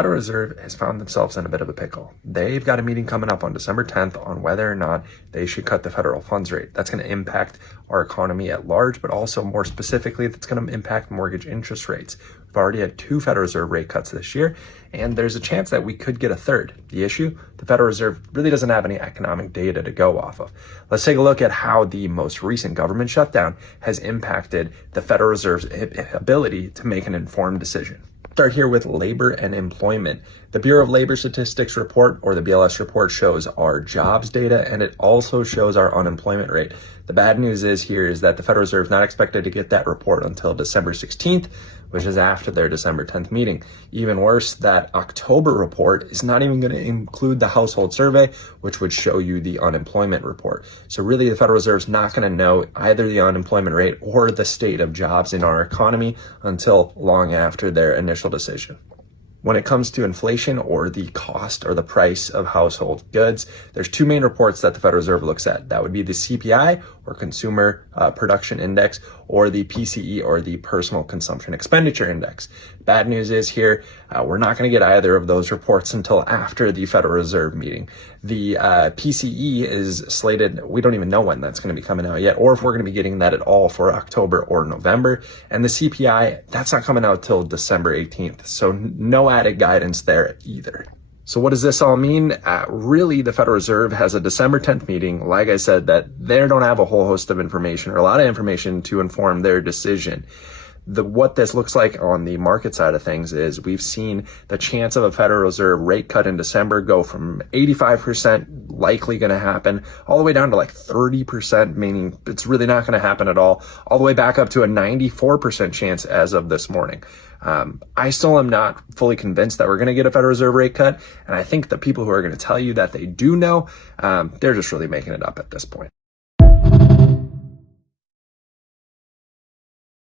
Federal Reserve has found themselves in a bit of a pickle. They've got a meeting coming up on December 10th on whether or not they should cut the federal funds rate. That's going to impact our economy at large, but also more specifically, that's going to impact mortgage interest rates. We've already had 2 Federal Reserve rate cuts this year, and there's a chance that we could get a third. The issue, the Federal Reserve really doesn't have any economic data to go off of. Let's take a look at how the most recent government shutdown has impacted the Federal Reserve's ability to make an informed decision. Start here with labor and employment. The Bureau of Labor Statistics report, or the BLS report, shows our jobs data, and it also shows our unemployment rate. The bad news is that the Federal Reserve is not expected to get that report until December 16th, which is after their December 10th meeting. Even worse, that October report is not even going to include the household survey, which would show you the unemployment report. So really, the Federal Reserve is not going to know either the unemployment rate or the state of jobs in our economy until long after their initial decision. When it comes to inflation, or the cost or the price of household goods, there's 2 main reports that the Federal Reserve looks at. That would be the CPI, or Consumer Production Index, or the PCE, or the Personal Consumption Expenditure Index. Bad news is we're not going to get either of those reports until after the Federal Reserve meeting. The PCE is slated, we don't even know when that's going to be coming out yet, or if we're going to be getting that at all for October or November. And the CPI, that's not coming out till December 18th. So no added guidance there either. So what does this all mean? Really, the Federal Reserve has a December 10th meeting. Like I said, that they don't have a whole host of information, or a lot of information to inform their decision. What this looks like on the market side of things is we've seen the chance of a Federal Reserve rate cut in December go from 85% likely going to happen all the way down to like 30%, meaning it's really not going to happen at all the way back up to a 94% chance as of this morning. I still am not fully convinced that we're going to get a Federal Reserve rate cut, and I think the people who are going to tell you that they do know, they're just really making it up at this point.